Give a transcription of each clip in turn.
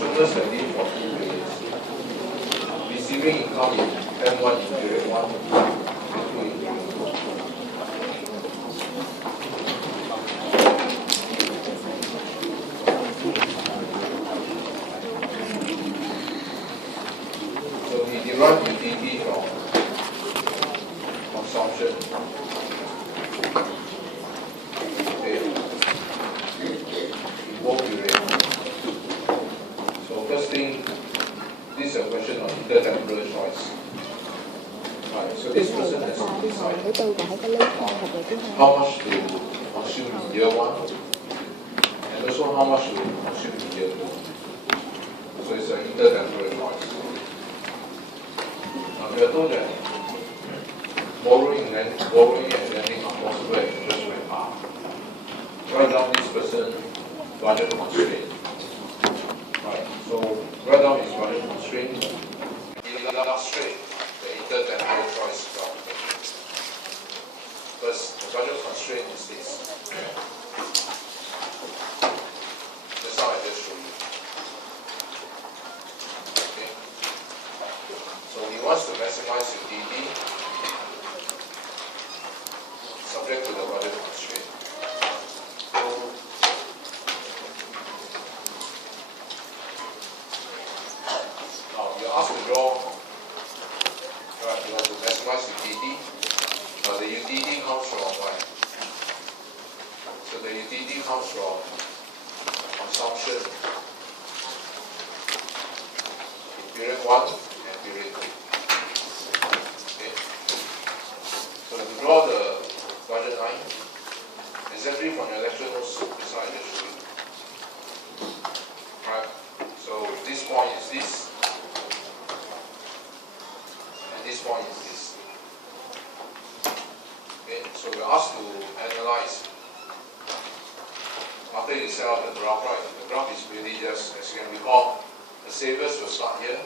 pensioners that live for 2 years, receiving income in M1 in period 1 and 2 in period 2. So we derive utility from consumption. Okay. In both periods. So first thing, this is a question of intertemporal choice. Right. So this person has to decide how much to consume in year 1 and also how much to consume in year 2. So it's an intertemporal choice. Now we are told that borrowing and lending are possible at interest rate R. Write down this person budget constraint. Right. So write down his budget constraint. Illustrate the intertemporal choice graph. First, the budget constraint is this. That's how I just showed you. Okay. So he wants to maximize utility subject to the budget constraint. Now you're asked to draw. Right, you want to maximize utility. Now the utility comes from what? So the utility comes from consumption in period 1 and period 2. Okay. So to draw the budget line, exactly from your lecture notes, this I just showed you. Right. So this point is this, and this point is this. Okay. So we're asked to analyze. After you set out the graph, right? The graph is really just, as you can recall, the savers will start here,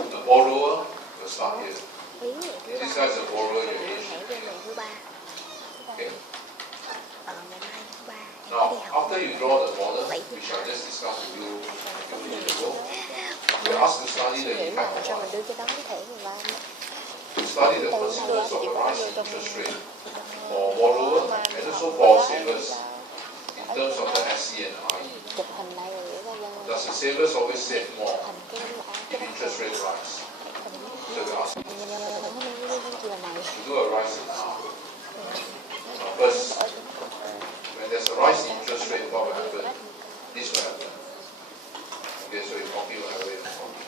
the borrower will start here. This guy is a borrower your age. Okay. Now, after you draw the border, which I just discussed with you a few minutes ago, you're asked to study the impact of to study the consequence of the rise in interest rate for borrower and also for savers in terms of the SC and RE. Does the savers always save more if interest rate rise? So we ask you to do a rise in R. First, when there's a rise in interest rate, what will happen? This will happen. Okay, so you copy whatever you copy.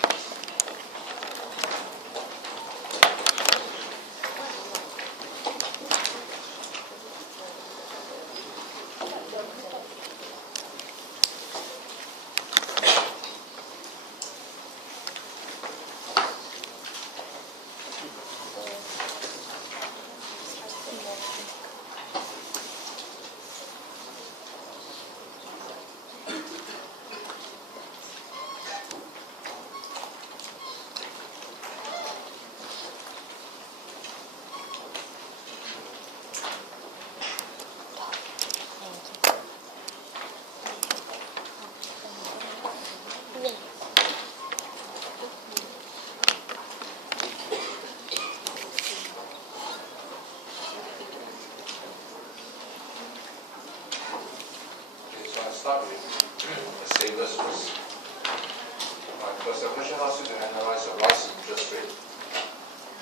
Start with the savers first. Right, because the question asks you to analyze the rise in interest rate.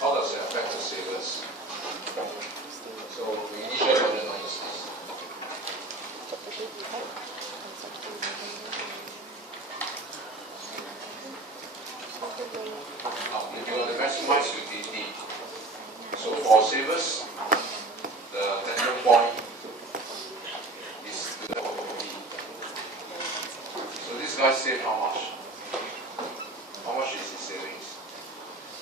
How does it affect the savers? So the initial budget line is this. Now, if you want to maximize utility, so for savers, the tender point is the this guy saved how much? How much is his savings?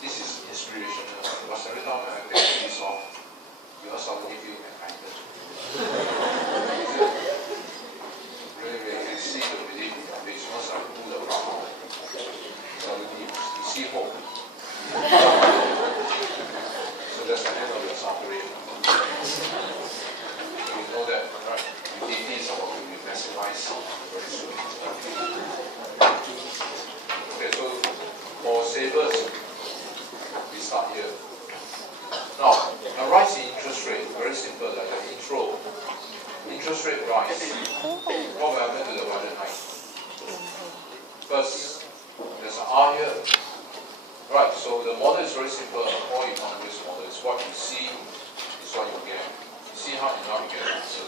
This is inspirational because every time I take this off, you all suddenly feel excited. Really, I can see the relief in your face once I pull the graph out. Suddenly you see hope. So that's the end of your suffering. So you know that, right? Utility is about to be maximized very soon. interest rate rise, what will happen to the budget hike? First, there's an R here. Right, so the model is very simple. All economists model is what you see is what you get. You see how enough you get an answer.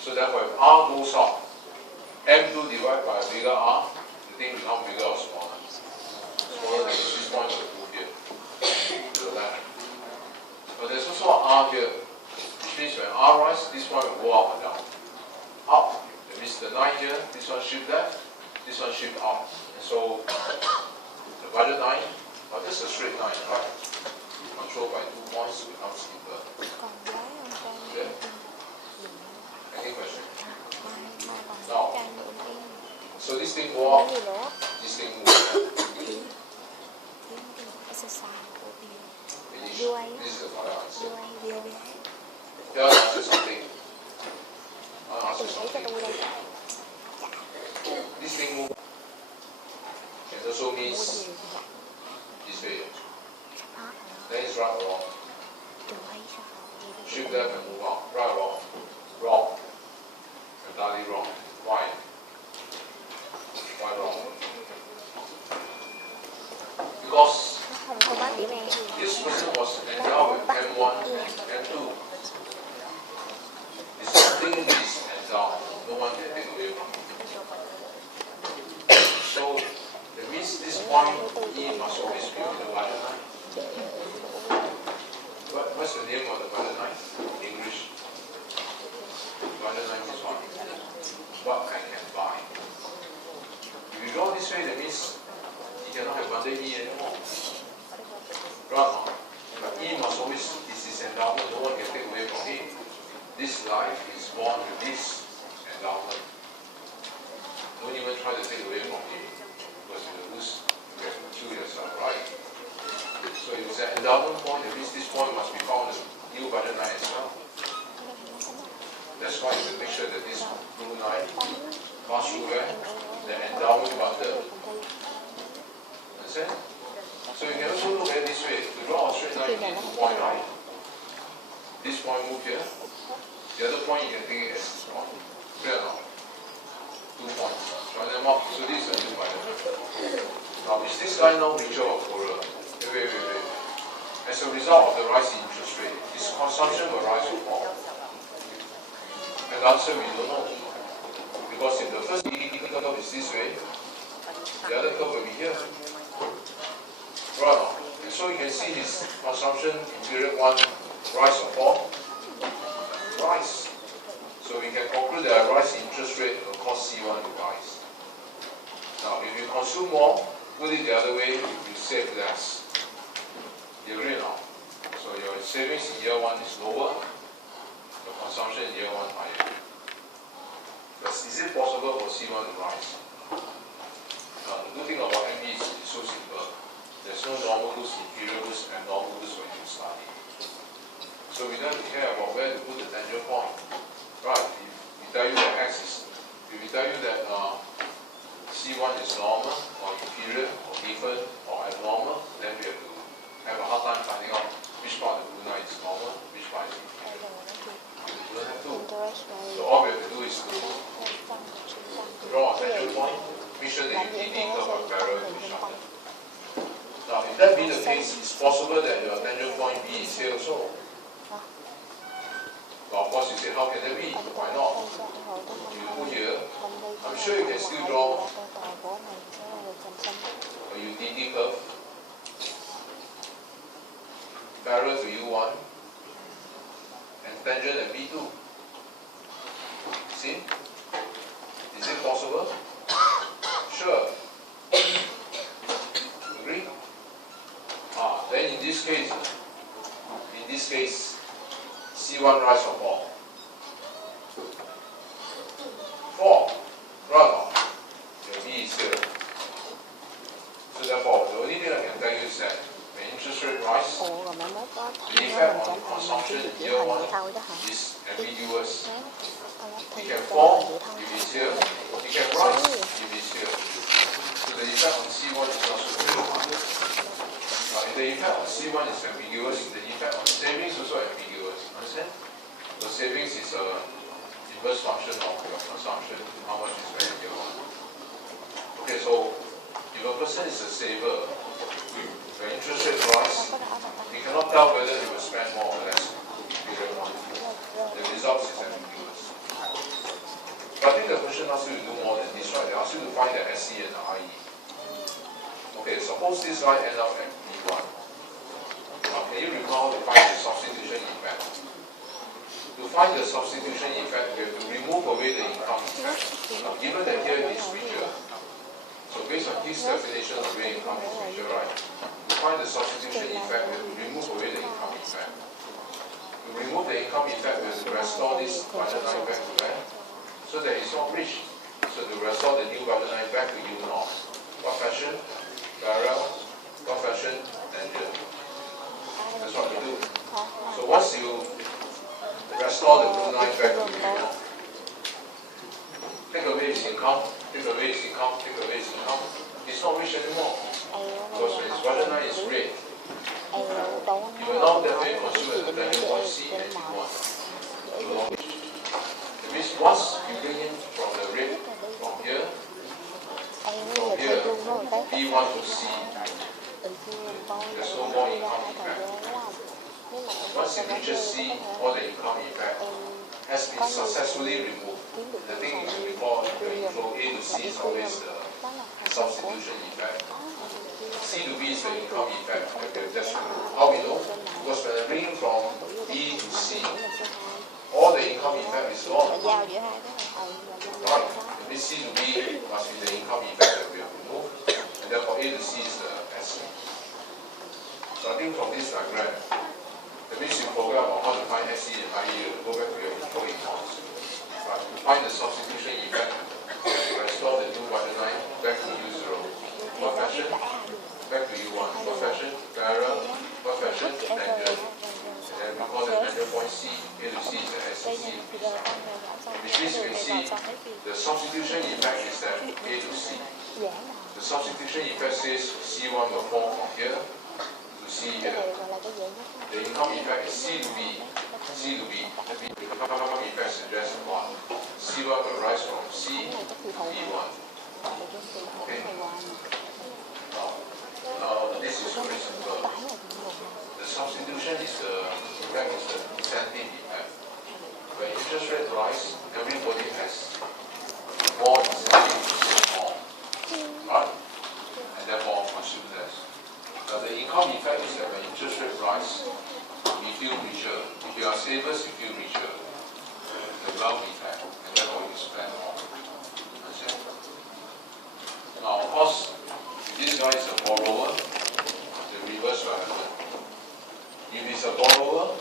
So therefore, if R goes up, M2 divided by a bigger R, the thing becomes bigger or smaller. Smaller than this point will move here to the left. But there's also an R here, which means when R rises, this one will go up and down. Up, that means the 9 here, this one shift left, this one shift up. And so the budget line, but this is a straight line, right? Controlled by 2 points becomes steeper. Okay? Any question? Now, so this thing go up, this thing move up. Finish. This is the correct answer. Here I'll answer something. I'll answer something. This thing move can also means this way. Then it's right or wrong. Shift left and move up. Right or wrong? Wrong. Entirely wrong. Why? Why wrong? Because this person was endowed with M1 and M2. If something is endowed, no one can take away from it. So that means this point E must always be on the budget line. What's the name of the budget line? English. Budget line is what I can buy. If you draw this way, that means you cannot have under E anymore. Right? But E must always, this is endowment, no one can take away from him. This life is born with this endowment. Don't even try to take away from him, because you will lose, you can kill yourself, right? So if it's an endowment point, that means this point must be found in the new budget line as well. That's why you have to make sure that this blue line pass through where? The endowment bundle. Understand? So you can also look at it this way. To draw a straight line, you need 2 points, right? This point move here. The other point you can take it as this point. Clear or not? 2 points. Join them up. So this is a new budget. Now is this line now richer or poorer? Wait. As a result of the rise in interest rate, his consumption will rise or fall? And the answer we don't know. Because if the first curve is this way, the other curve will be here. Right. And so you can see his consumption in period 1 rise or fall? Rise. So we can conclude that a rise in interest rate will cause C1 to rise. Now if you consume more, put it the other way, you save less. You agree now? So your savings in year 1 is lower, your consumption in year 1 higher. But is it possible for C1 to rise? Now the good thing about MB is it's so simple. There's no normal goods, inferior goods, and normal goods when you study. So we don't have to care about where to put the tangent point. Right, if we tell you that X is, if we tell you that C1 is normal, or inferior, or different, or abnormal, then we have to have a hard time finding out which part of the blue line is normal, which part is inferior. You don't have to. So all we have to do is to draw a tangent point, make sure that your TD curve are parallel to each other. Now, if that be the case, it's possible that your tangent point B is here also. But of course, you say, how can that be? Why not? You put here, I'm sure you can still draw a utility curve parallel to U1 and tangent at B2. See? Is it possible? Sure. Agree? Then in this case, C1 rise or fall? Fall. Right. Your B is here. So therefore, the only thing I can tell you is that when interest rate rise, the effect on consumption in year 1 is ambiguous. It can fall if it's here, it can rise if it's here. So the effect on C1 is also ambiguous. If the effect on C1 is ambiguous, the effect on savings is also ambiguous. Understand? So savings is inverse function of your consumption, how much is spent in one. Okay, so if a person is a saver, when interest rate rise, he cannot tell whether he will spend more or less. The result is ambiguous. But I think the question asks you to do more than this, right? They ask you to find the SE and the IE. Okay, suppose this line ends up at B1. Now, can you recall to find the substitution effect? To find the substitution effect, we have to remove away the income effect. Now, given that here it is richer, so based on his definition of where income is richer, right? To find the substitution effect, we have to remove away the income effect. To remove the income effect, we have to restore this budget line back to where? So that it's not rich. So to restore the new budget line back to U naught. What fashion? Barrel. What fashion? Tangent. That's what we do. So once you restore the blue line back to U naught, take away its income, take away its income, take away its income, it's not rich anymore. Because when its budget line is red, you will now definitely consume at the value point C and U1. That means once you bring in from the red, from here, B1 to C, there's no more income effect. Once it reaches C, all the income effect has been successfully removed. The thing you should recall, when you flow A to C is always the substitution effect. C to B is the income effect. Okay, that's how we know. Because when I bring from B to C, all the income effect is gone. Right. This C to B must be the income effect that we have removed. And therefore A to C is the SE. So I think from this diagram, that means you program on how to find SE and IE, go back to your intro economics. Right. To find the substitution effect, restore the new budget line back to U0. What fashion? Back to U1. What fashion? Barrel. What fashion? Tangent. And then we call the tangent point C. A to C is the SEC. Which means you can see the substitution effect is that A to C. The substitution effect says C1 will fall from here to C here. The income effect is C to B. C to B. That means the income effect suggests what? C1 will rise from C to B1. Okay? Now, this is very simple. The substitution is the effect is the incentive effect. When interest rate rise, everybody has more incentive to save more, right? And therefore consume less. Now the income effect is that when interest rate rise, we feel richer. If you are savers, you feel richer. The wealth effect, and therefore you spend more. Understand? Now, of course, if this guy is a borrower, the reverse will happen. If he's a borrower,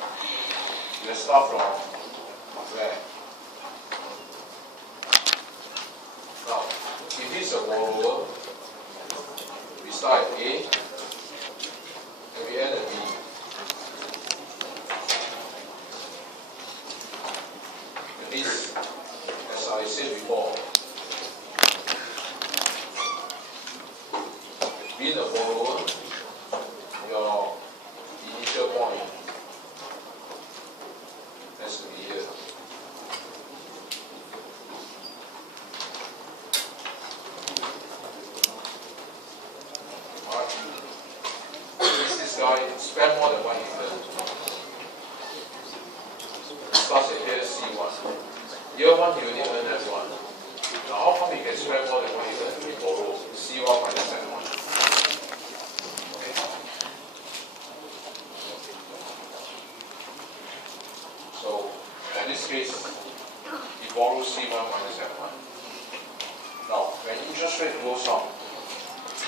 you start from where? Now, if he's a borrower, we start at A, and we end at B. That means, as I said before, being a borrower, your initial point has to be here. Alright. This guy spend more than what he earned. Starts at here C1. Year 1 he only earned F1. Now how come he can spend more than what he earned? He borrows C1 minus F1. So, in this case, he borrows C1 minus F1. Now, when interest rate goes up,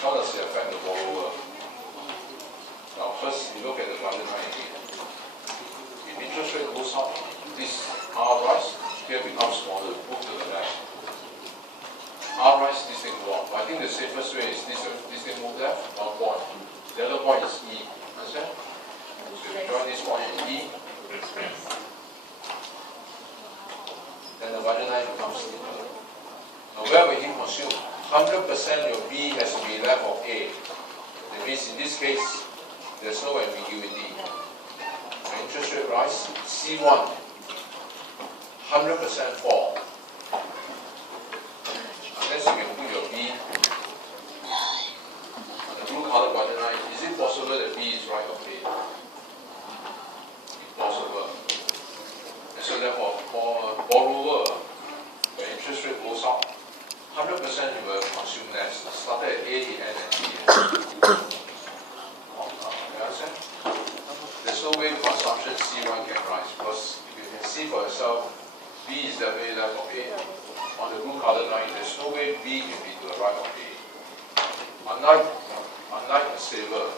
how does it affect the borrower? Now, first, you look at the budget line again. If interest rate goes up, this R rise, here becomes smaller, move to the left. R rise, this thing go up. I think the safest way is this thing move left, 1 point. The other point is E. Understand? So if you join this point in E, then the budget line becomes steeper. Now where will he consume? 100% your B has to be left of A. That means in this case, there's no ambiguity. When interest rate rise, C1 100% fall. Unless you can put your B on the blue color quadrant line, is it possible that B is right or okay? Possible. And so therefore, for a borrower, when interest rate goes up, 100% you will consume less. Started at A, the N, and B. You understand? There's no way consumption C1 can rise, because you can see for yourself, B is definitely left of A. On the blue colored line, there's no way B can be to the right of A. Unlike a saver,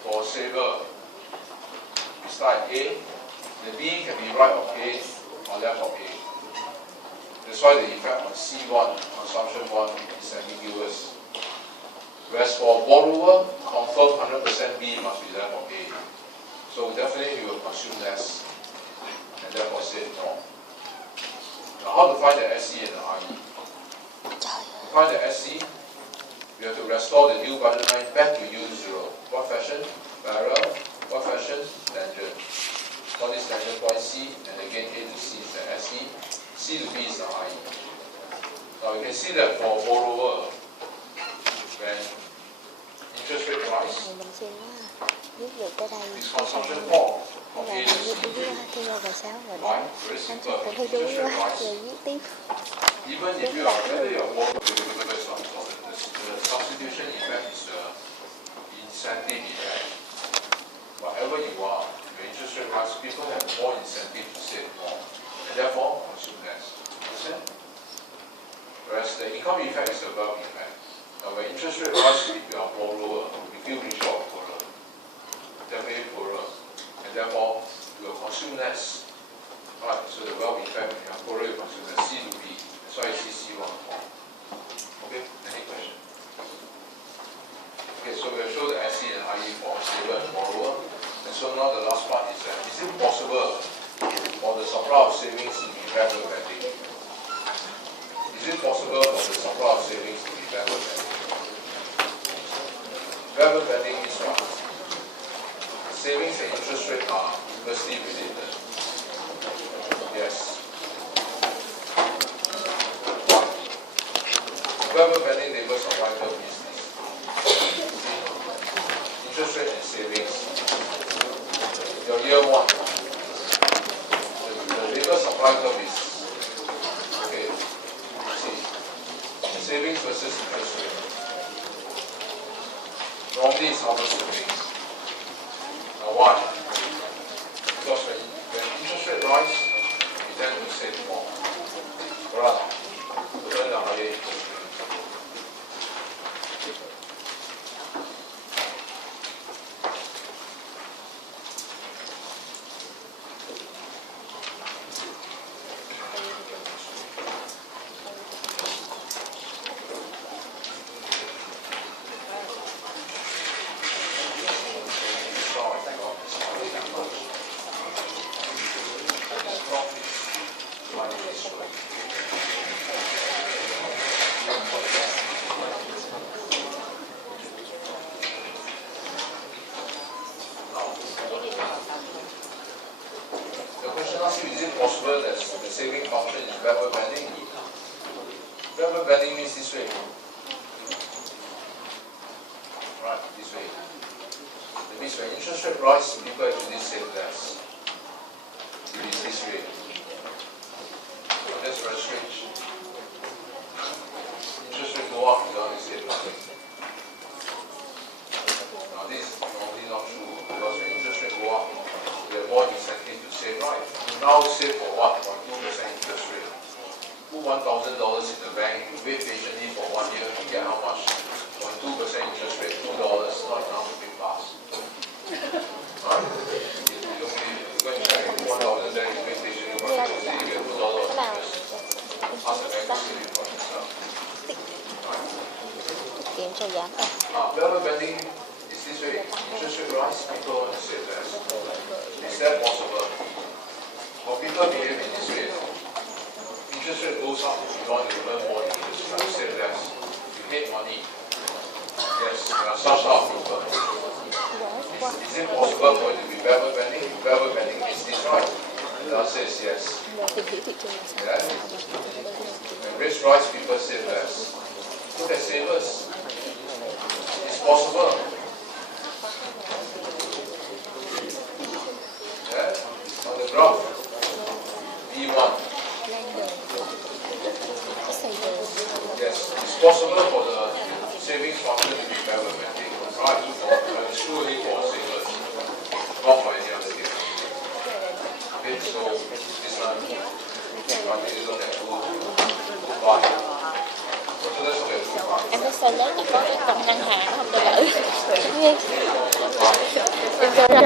for a saver, we start at A, the B can be right of A or left of A. That's why the effect on C1, consumption 1, is ambiguous. Whereas for borrower, confirm 100% B must be left of A. So definitely you will consume less, and therefore save more. Now how to find the SC and the RE? To find the SC, we have to restore the new budget line back to U0. What fashion? Barrel. What fashion? Tangent. Call this tangent point C, and again A to C is the SC. C to B is the IE. Now you can see that for borrower, when interest rate rise, this consumption fall from A to C. Why? Very simple. Interest rate rise. Even if you are whether your borrower, because of the substitution effect is the incentive effect. Whatever you are, your interest rate rise, people have more incentive to save more, and therefore consume less. Understand? Whereas the income effect is the wealth effect. Now when interest rate rise, if you are borrower, you feel richer or poorer. Definitely poorer. And therefore you will consume less. Right, so the wealth effect, when you are poorer, you consume less. C to B. That's why you see C1 form. Okay, any question? Okay, so we'll show the SC and IE for saver and borrower. And so now the last part is that, is it possible for the supply of savings to be backward bending? Is it possible for the supply of savings to be backward bending? Backward bending means what? Savings and interest rate are inversely related. Yes. Backward bending neighbor supply curve is this. Interest rate and savings. Your year 1, the labor supply curve is, okay, see, savings versus interest rate. Normally it's how much savings. Now why? Because when interest rate rise, you tend to save more. Right? Earn the higher interest rate. Is it possible that the saving function is backward bending? Backward bending means this way. Right, this way. That means when interest rate rise, people actually save less. It is this way. So that's very strange. Interest rate go up, you don't save nothing. Now this is normally not true, because when interest rate go up, we have more incentive to save, right? Now save for what? 2% interest rate. Put $1,000 in the bank, wait patiently for 1 year, you get how much? 2% interest rate, $2, not enough to pay fast. Right? You go and check, $1,000, then you wait patiently for 1 year, you get $2 of interest. Ask the bank to save it for yourself. Right? Backward bending is this way. Interest rate rise, people want to save less. Is that possible? For people behave in this way, interest rate goes up, you want to earn more interest, you save less. You hate money. Yes, there are such type of people. Is it possible for it to be backward bending? Backward bending means this, right? that says yes. Tìm hiểu thị trường là sao? Yeah. When rich rights people save less. Look at savers. It's possible. Yeah. On the graph. B1. Yes. It's possible for the savings function to be developmenting. Right. And surely for savers. Not for any other thing. Okay, so this one, you look at good buy. So let's look at good buy. Em thấy số lớn là có cái công ngân hàng không tôi lợi. Em cho ra